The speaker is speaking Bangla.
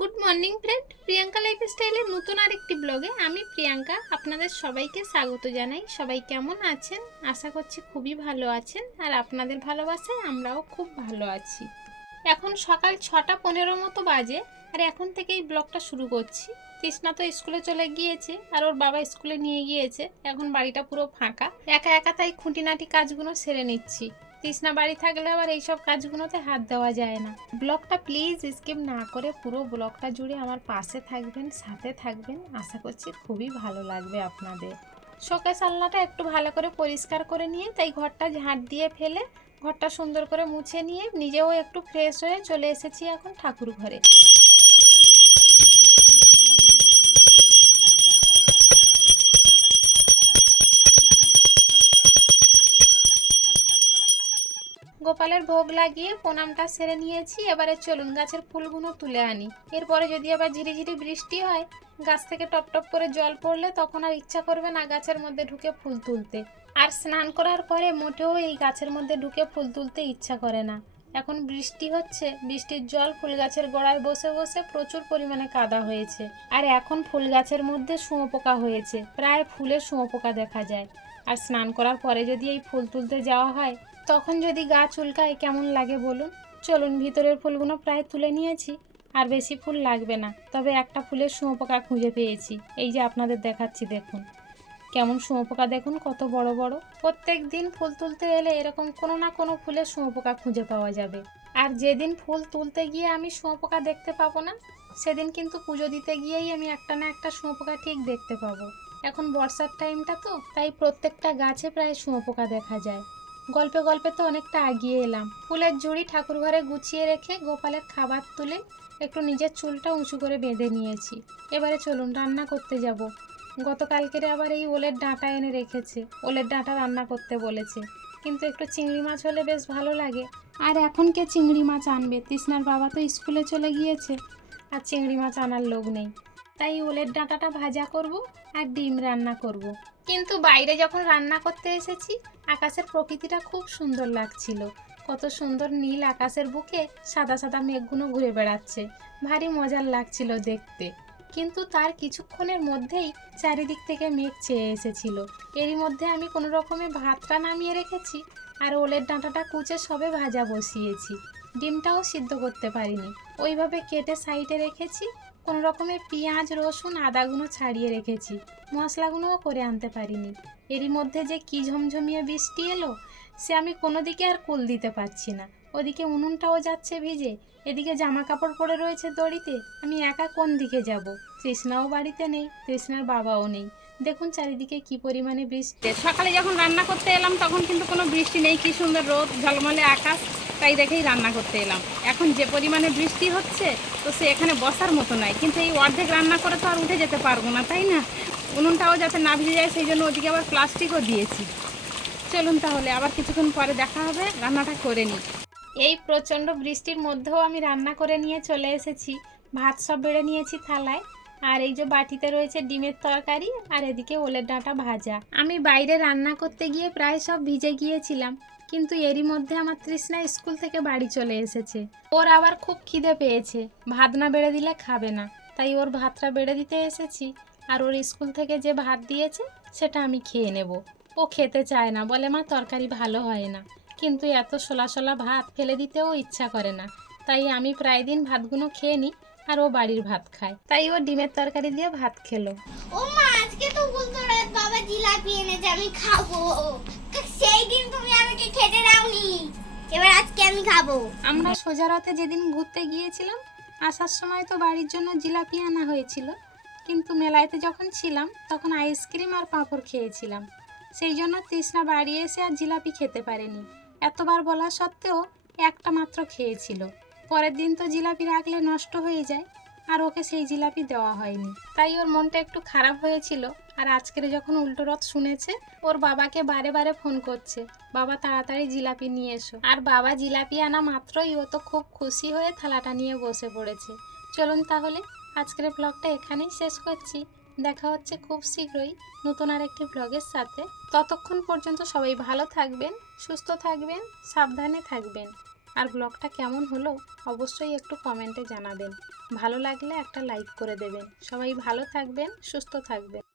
গুড মর্নিং ফ্রেন্ড প্রিয়াঙ্কা লাইফস্টাইলের নতুন আরেকটি ব্লগে আমি প্রিয়াঙ্কা আপনাদের সবাইকে স্বাগত জানাই। সবাই কেমন আছেন? আশা করছি খুবই ভালো আছেন। আর আপনাদের ভালোবাসায় আমরাও খুব ভালো আছি। এখন সকাল ছটা পনেরো মতো বাজে আর এখন থেকেই ব্লগটা শুরু করছি। তৃষ্ণা তো স্কুলে চলে গিয়েছে আর ওর বাবা স্কুলে নিয়ে গিয়েছে। এখন বাড়িটা পুরো ফাঁকা। একা একা তাই খুঁটিনাটি কাজগুলো সেরে নিচ্ছি। তৃষ্ণা বাড়ি থাকলে আবার এইসব কাজগুলোতে হাত দেওয়া যায় না। ব্লগটা প্লিজ স্কিপ না করে পুরো ব্লগটা জুড়ে আমার পাশে থাকবেন, সাথে থাকবেন। আশা করছি খুবই ভালো লাগবে আপনাদের। শোকেস আলনাটা একটু ভালো করে পরিষ্কার করে নিয়ে, তাই ঘরটা ঝাঁট দিয়ে ফেলে ঘরটা সুন্দর করে মুছে নিয়ে নিজেও একটু ফ্রেশ হয়ে চলে এসেছি এখন ঠাকুর ঘরে গোপালের ভোগ লাগিয়ে প্রণামটা সেরে নিয়েছি। এবারে চলুন গাছের ফুলগুলো তুলে আনি। এরপরে যদি আবার ঝিরিঝিরি বৃষ্টি হয়, গাছ থেকে টপ টপ করে জল পড়লে তখন আর ইচ্ছা করবে না গাছের মধ্যে ঢুকে ফুল তুলতে। আর স্নান করার পরে মোটেও এই গাছের মধ্যে ঢুকে ফুল তুলতে ইচ্ছা করে না। এখন বৃষ্টি হচ্ছে, বৃষ্টির জল ফুল গাছের গোড়ায় বসে বসে প্রচুর পরিমাণে কাদা হয়েছে। আর এখন ফুল গাছের মধ্যে শুঁয়োপোকা হয়েছে, প্রায় ফুলে শুঁয়োপোকা দেখা যায়। আর স্নান করার পরে যদি এই ফুল তুলতে যাওয়া হয় তখন যদি গাছ উল্কায় কেমন লাগে বলুন? চলুন, ভিতরের ফুলগুলো প্রায় তুলে নিয়েছি। আর বেশি ফুল লাগবে না, তবে একটা ফুলের শুঁয়োপোকা খুঁজে পেয়েছি। এই যে আপনাদের দেখাচ্ছি, দেখুন। কেমন শুঁয়োপোকা দেখুন, কত বড় বড়। প্রত্যেক দিন ফুল তুলতে এলে এরকম কোনো না কোনো ফুলের শুঁয়োপোকা খুঁজে পাওয়া যাবে। আর যেদিন ফুল তুলতে গিয়ে আমি শুঁয়োপোকা দেখতে পাবো না, সেদিন কিন্তু পুজো দিতে গিয়েই আমি একটা না একটা শুঁয়োপোকা ঠিক দেখতে পাবো। এখন বর্ষার টাইমটা তো, তাই প্রত্যেকটা গাছে প্রায় শুঁয়োপোকা দেখা যায়। গল্পে গল্পে তো অনেকটা আগিয়ে এলাম। ফুলের ঝুড়ি ঠাকুর ঘরে গুছিয়ে রেখে গোপালের খাবার তুলে একটু নিজের চুলটা উঁচু করে বেঁধে নিয়েছি। এবারে চলুন, রান্না করতে যাব। গতকালকের আবার এই ওলের ডাঁটা এনে রেখেছে। ওলের ডাঁটা রান্না করতে বলেছে। কিন্তু একটু চিংড়ি মাছ হলে বেশ ভালো লাগে। আর এখন কে চিংড়ি মাছ আনবে? তৃষ্ণার বাবা তো স্কুলে চলে গিয়েছে। আর চিংড়ি মাছ আনার লোক নেই। তাই ওলের ডাঁটাটা ভাজা করব আর ডিম রান্না করব। কিন্তু বাইরে যখন রান্না করতে এসেছি, আকাশের প্রকৃতিটা খুব সুন্দর লাগছিল। কত সুন্দর নীল আকাশের বুকে সাদা সাদা মেঘগুলো ঘুরে বেড়াচ্ছে। ভারী মজার লাগছিল দেখতে। কিন্তু তার কিছুক্ষণের মধ্যেই চারিদিক থেকে মেঘ চেয়ে এসেছিল। এরই মধ্যে আমি কোনো রকমে ভাতটা নামিয়ে রেখেছি আর ওলের ডাঁটাটা কুচে সবে ভাজা বসিয়েছি। ডিমটাও সিদ্ধ করতে পারিনি। ওইভাবে কেটে সাইডে রেখেছি কোনো রকমের পেঁয়াজ, রসুন আদাগুলো ছাড়িয়ে রেখেছি। মশলাগুলোও করে আনতে পারিনি। এরই মধ্যে যে কি ঝমঝমিয়ে বৃষ্টি এলো, সে আমি কোনো দিকে আর কুল দিতে পারছি না। ওদিকে উনুনটাও যাচ্ছে ভিজে, এদিকে জামা কাপড় পরে রয়েছে দড়িতে, আমি একা কোন দিকে যাব? তৃষ্ণাও বাড়িতে নেই, তৃষ্ণার বাবাও নেই। দেখুন চারিদিকে কি পরিমাণে বৃষ্টি। সকালে যখন রান্না করতে এলাম, তখন কিন্তু কোনো বৃষ্টি নেই। কি সুন্দর রোদ, ঝলমলে আকাশ, তাই দেখেই রান্না করতে এলাম। এখন যে পরিমাণে বৃষ্টি হচ্ছে, তো সে এখানে বসার মতো নাই। কিন্তু এই অর্ধেক রান্না করে তো আর উঠে যেতে পারব না, তাই না? উনুনটাও যাতে না ভিজে যায়, সেই জন্য ওদিকে আবার প্লাস্টিকও দিয়েছি। চলুন তাহলে, আবার কিছুক্ষণ পরে দেখা হবে। রান্নাটা করে নিই। এই প্রচণ্ড বৃষ্টির মধ্যেও আমি রান্না করে নিয়ে চলে এসেছি। ভাত সব বেড়ে নিয়েছি থালায়। আর এই যে বাটিতে রয়েছে ডিমের তরকারি, আর এদিকে ওলের ডাঁটা ভাজা। আমি বাইরে রান্না করতে গিয়ে প্রায় সব ভিজে গিয়েছিলাম, কিন্তু এরই মধ্যে আমার তৃষ্ণা স্কুল থেকে বাড়ি চলে এসেছে। ওর আবার খুব খিদে পেয়েছে, ভাত না বেড়ে দিলে খাবে না। তাই ওর ভাতটা বেড়ে দিতে এসেছি, আর ওর স্কুল থেকে যে ভাত দিয়েছে, সেটা আমি খেয়ে নেব। ও খেতে চায় না, বলে মা, তরকারি ভালো হয় না। কিন্তু এত সোলা সোলা ভাত ফেলে দিতেও ইচ্ছা করে না। তাই আমি প্রায় দিন ভাতগুলো খেয়ে নিই আর ও বাড়ির ভাত খায়। তাই ও ডিমের তরকারি দিয়ে ভাত খেলো। ও মা আজকে তো উল্টোরাত বাবা জিলাপি এনেছে আমি খাব। সেই দিন তুমি আমাকে খেতে দাওনি। এবার আজকে আমি খাব। আমরা সোজা রাতে যেদিন ঘুরতে গিয়েছিলাম আসার সময় তো বাড়ির জন্য জিলাপি আনা হয়েছিল। কিন্তু মেলাইতে যখন ছিলাম তখন আইসক্রিম আর পাঁপড় খেয়েছিলাম। সেই জন্য তৃষ্ণা বাড়ি এসে আর জিলাপি খেতে পারেনি। এতবার বলা সত্ত্বেও একটা মাত্র খেয়েছিল। পরের দিন তো জিলাপি রাখলে নষ্ট হয়ে যায়, আর ওকে সেই জিলাপি দেওয়া হয়নি। তাই ওর মনটা একটু খারাপ হয়েছিল, আর আজকের যখন উল্টো রথ শুনেছে, ওর বাবাকে বারে বারে ফোন করছে, বাবা, তাড়াতাড়ি জিলাপি নিয়ে এসো। আর বাবা জিলাপি আনা মাত্রই ও তো খুব খুশি হয়ে থালাটা নিয়ে বসে পড়েছে। চলুন তাহলে, আজকের ব্লগটা এখানেই শেষ করছি। দেখা হচ্ছে খুব শীঘ্রই নতুন আর একটি ব্লগের সাথে। ততক্ষণ পর্যন্ত সবাই ভালো থাকবেন, সুস্থ থাকবেন, সাবধানে থাকবেন। আর ব্লগটা কেমন হলো অবশ্যই একটু কমেন্টে জানাবেন। ভালো লাগলে একটা লাইক করে দেবেন। সবাই ভালো থাকবেন, সুস্থ থাকবেন।